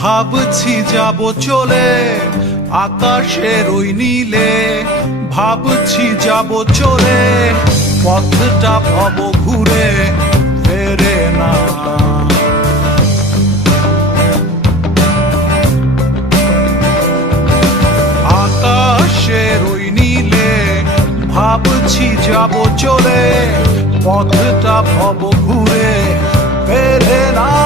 ভাবছি যাব চলে আকাশের ওই নীলে। ভাবছি যাব চলে পথটা ভব ঘুরে, ফেরে না। আকাশের ওই নীলে ভাবছি যাব চলে, পথটা ভব ঘুরে, ফেরে না।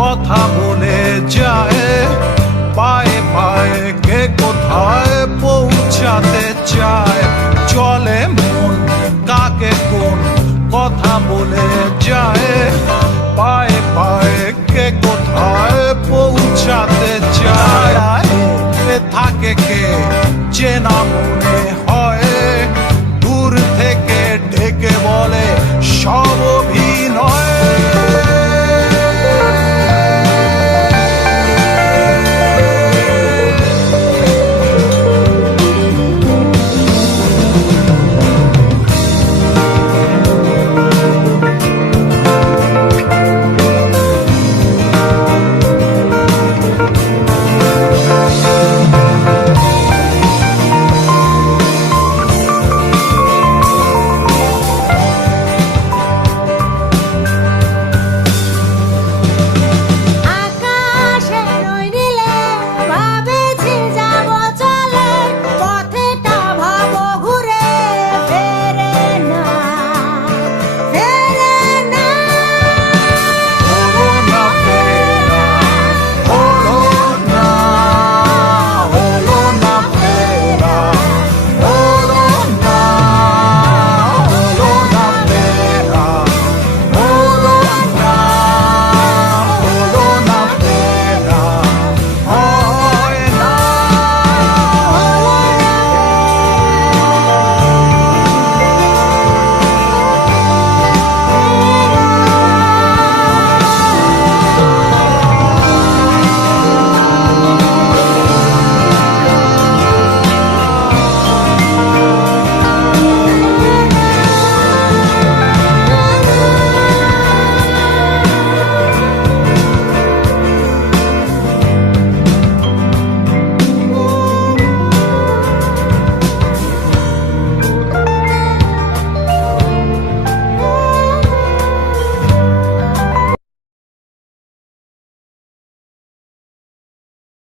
কথা বলে যায়। পায়ে পায়ে কে কোথায় পৌঁছাতে চায়? চলে মন, কাকে কোন কথা বলে যায়? পায়ে পায়ে কে কোথায় পৌঁছাতে চায়? থাকে কে? চেনা মনে